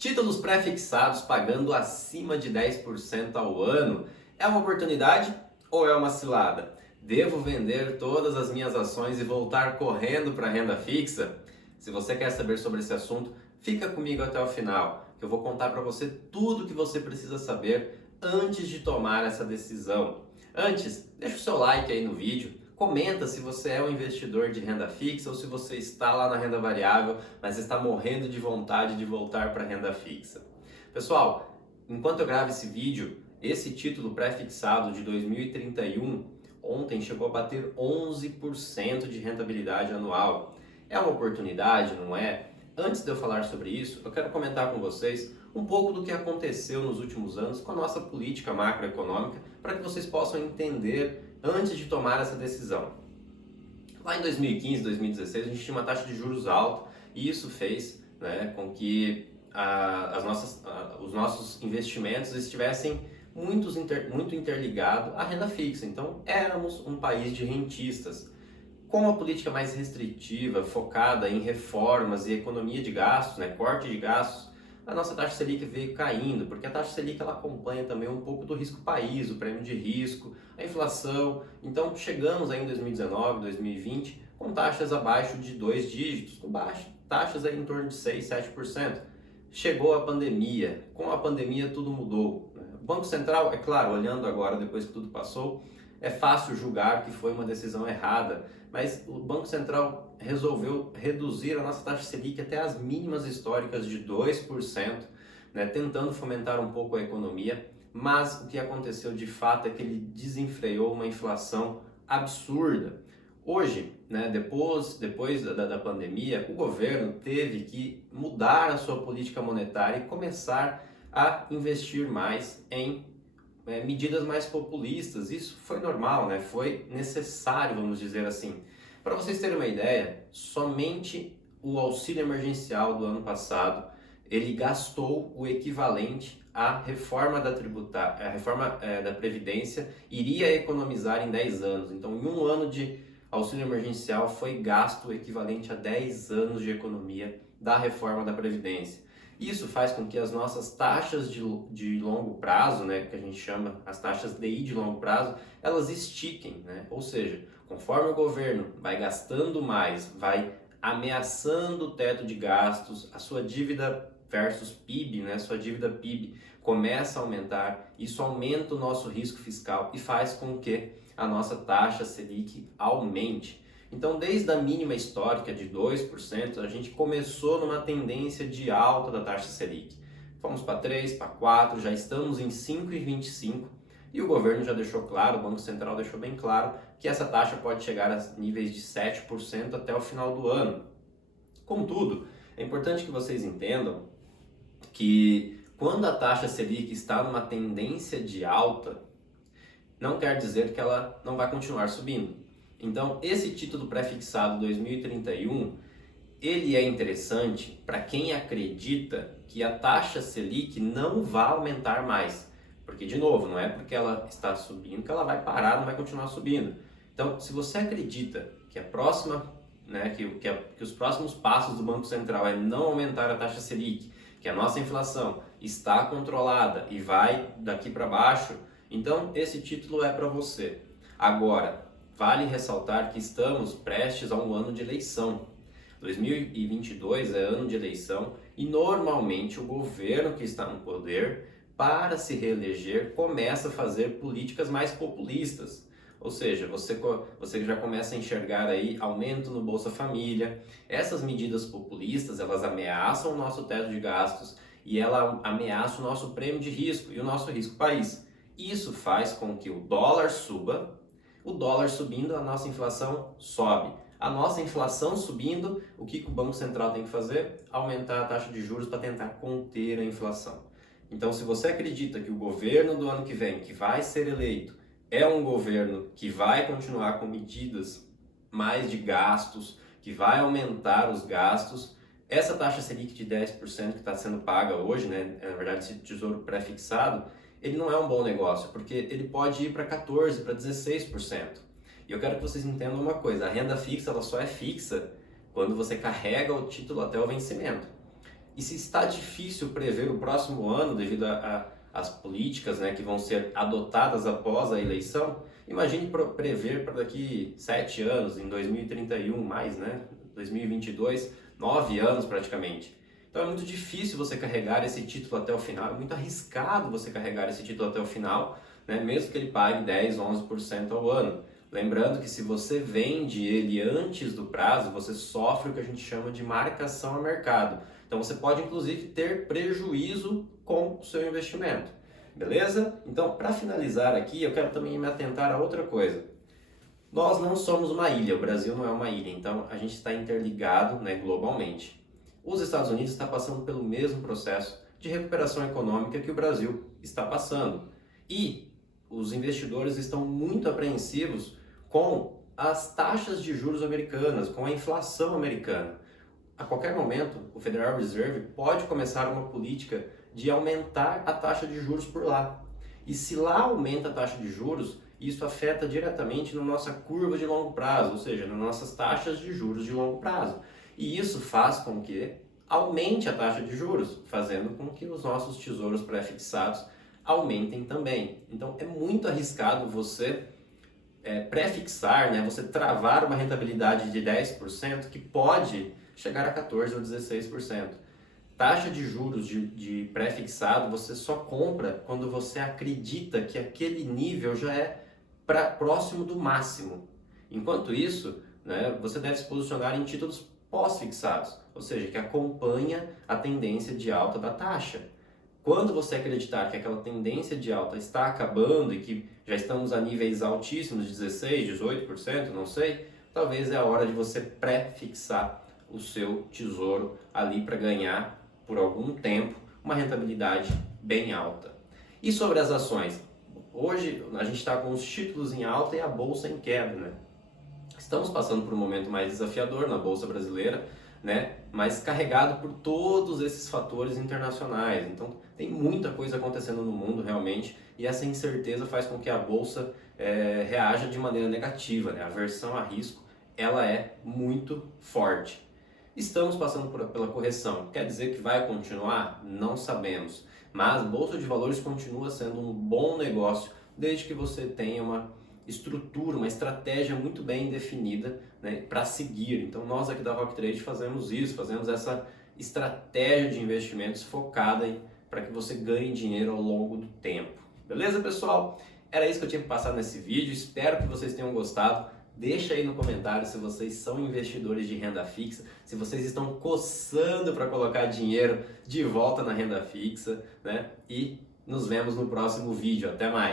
Títulos pré-fixados pagando acima de 10% ao ano é uma oportunidade ou é uma cilada? Devo vender todas as minhas ações e voltar correndo para a renda fixa? Se você quer saber sobre esse assunto, fica comigo até o final, que eu vou contar para você tudo o que você precisa saber antes de tomar essa decisão. Antes, deixa o seu like aí no vídeo. Comenta se você é um investidor de renda fixa ou se você está lá na renda variável, mas está morrendo de vontade de voltar para a renda fixa. Pessoal, enquanto eu gravo esse vídeo, esse título pré-fixado de 2031 ontem chegou a bater 11% de rentabilidade anual. É uma oportunidade, não é? Antes de eu falar sobre isso, eu quero comentar com vocês um pouco do que aconteceu nos últimos anos com a nossa política macroeconômica para que vocês possam entender antes de tomar essa decisão. Lá em 2015, 2016, a gente tinha uma taxa de juros alta e isso fez, com que os nossos investimentos estivessem muito interligados à renda fixa. Então, éramos um país de rentistas. Com uma política mais restritiva, focada em reformas e economia de gastos, corte de gastos, a nossa taxa Selic veio caindo, porque a taxa Selic ela acompanha também um pouco do risco país, o prêmio de risco, a inflação. Então chegamos aí em 2019, 2020 com taxas abaixo de 2 dígitos, com taxas aí em torno de 6, 7%. Chegou a pandemia, com a pandemia tudo mudou. O Banco Central, é claro, olhando agora depois que tudo passou, é fácil julgar que foi uma decisão errada, mas o Banco Central resolveu reduzir a nossa taxa Selic até as mínimas históricas de 2%, tentando fomentar um pouco a economia, mas o que aconteceu de fato é que ele desenfreou uma inflação absurda. Hoje, depois da pandemia, o governo teve que mudar a sua política monetária e começar a investir mais em medidas mais populistas. Isso foi normal, foi necessário, vamos dizer assim. Para vocês terem uma ideia, somente o auxílio emergencial do ano passado, ele gastou o equivalente à reforma da da Previdência, iria economizar em 10 anos. Então, em um ano de auxílio emergencial foi gasto o equivalente a 10 anos de economia da reforma da Previdência. Isso faz com que as nossas taxas de longo prazo, que a gente chama as taxas DI de longo prazo, elas estiquem, Ou seja, conforme o governo vai gastando mais, vai ameaçando o teto de gastos, a sua dívida versus PIB, sua dívida PIB começa a aumentar, isso aumenta o nosso risco fiscal e faz com que a nossa taxa Selic aumente. Então, desde a mínima histórica de 2%, a gente começou numa tendência de alta da taxa Selic. Fomos para 3, para 4, já estamos em 5,25 e o governo já deixou claro, o Banco Central deixou bem claro que essa taxa pode chegar a níveis de 7% até o final do ano. Contudo, é importante que vocês entendam que quando a taxa Selic está numa tendência de alta, não quer dizer que ela não vai continuar subindo. Então, esse título pré-fixado 2031, ele é interessante para quem acredita que a taxa Selic não vai aumentar mais. Porque, de novo, não é porque ela está subindo que ela vai parar, não vai continuar subindo. Então, se você acredita que a próxima, que os próximos passos do Banco Central é não aumentar a taxa Selic, que a nossa inflação está controlada e vai daqui para baixo, então esse título é para você. Agora, vale ressaltar que estamos prestes a um ano de eleição. 2022 é ano de eleição e normalmente o governo que está no poder, para se reeleger, começa a fazer políticas mais populistas. Ou seja, você já começa a enxergar aí aumento no Bolsa Família. Essas medidas populistas, elas ameaçam o nosso teto de gastos e ela ameaça o nosso prêmio de risco e o nosso risco país. Isso faz com que o dólar suba. O dólar subindo, a nossa inflação sobe. A nossa inflação subindo, o que o Banco Central tem que fazer? Aumentar a taxa de juros para tentar conter a inflação. Então, se você acredita que o governo do ano que vem, que vai ser eleito, é um governo que vai continuar com medidas mais de gastos, que vai aumentar os gastos, essa taxa Selic de 10% que está sendo paga hoje, na verdade esse tesouro pré-fixado, ele não é um bom negócio, porque ele pode ir para 14%, para 16%. E eu quero que vocês entendam uma coisa, a renda fixa ela só é fixa quando você carrega o título até o vencimento. E se está difícil prever o próximo ano devido às políticas, né, que vão ser adotadas após a eleição, imagine prever para daqui 7 anos, em 2031 mais, né, 2022, 9 anos praticamente. Então é muito difícil você carregar esse título até o final, é muito arriscado você carregar esse título até o final, né, mesmo que ele pague 10, 11% ao ano. Lembrando que se você vende ele antes do prazo, você sofre o que a gente chama de marcação a mercado. Então você pode inclusive ter prejuízo com o seu investimento. Beleza? Então, para finalizar aqui, eu quero também me atentar a outra coisa. Nós não somos uma ilha, o Brasil não é uma ilha, então a gente está interligado, né, globalmente. Os Estados Unidos estão passando pelo mesmo processo de recuperação econômica que o Brasil está passando. E os investidores estão muito apreensivos com as taxas de juros americanas, com a inflação americana. A qualquer momento, o Federal Reserve pode começar uma política de aumentar a taxa de juros por lá. E se lá aumenta a taxa de juros, isso afeta diretamente na nossa curva de longo prazo, ou seja, nas nossas taxas de juros de longo prazo. E isso faz com que aumente a taxa de juros, fazendo com que os nossos tesouros pré-fixados aumentem também. Então é muito arriscado você pré-fixar, né, você travar uma rentabilidade de 10% que pode chegar a 14% ou 16%. Taxa de juros de pré-fixado você só compra quando você acredita que aquele nível já é próximo do máximo. Enquanto isso, né, você deve se posicionar em títulos pós-fixados, ou seja, que acompanha a tendência de alta da taxa. Quando você acreditar que aquela tendência de alta está acabando e que já estamos a níveis altíssimos, de 16%, 18%, não sei, talvez é a hora de você pré-fixar o seu tesouro ali para ganhar por algum tempo uma rentabilidade bem alta. E sobre as ações? Hoje a gente está com os títulos em alta e a bolsa em queda, né? Estamos passando por um momento mais desafiador na bolsa brasileira, né? Mas carregado por todos esses fatores internacionais. Então tem muita coisa acontecendo no mundo realmente e essa incerteza faz com que a bolsa reaja de maneira negativa, né? A aversão a risco ela é muito forte. Estamos passando pela correção. Quer dizer que vai continuar? Não sabemos. Mas bolsa de valores continua sendo um bom negócio desde que você tenha uma estrutura, uma estratégia muito bem definida, né, para seguir. Então nós aqui da Rock Trade fazemos isso, fazemos essa estratégia de investimentos focada para que você ganhe dinheiro ao longo do tempo. Beleza, pessoal? Era isso que eu tinha que passar nesse vídeo. Espero que vocês tenham gostado. Deixa aí no comentário se vocês são investidores de renda fixa, se vocês estão coçando para colocar dinheiro de volta na renda fixa, né? E nos vemos no próximo vídeo. Até mais!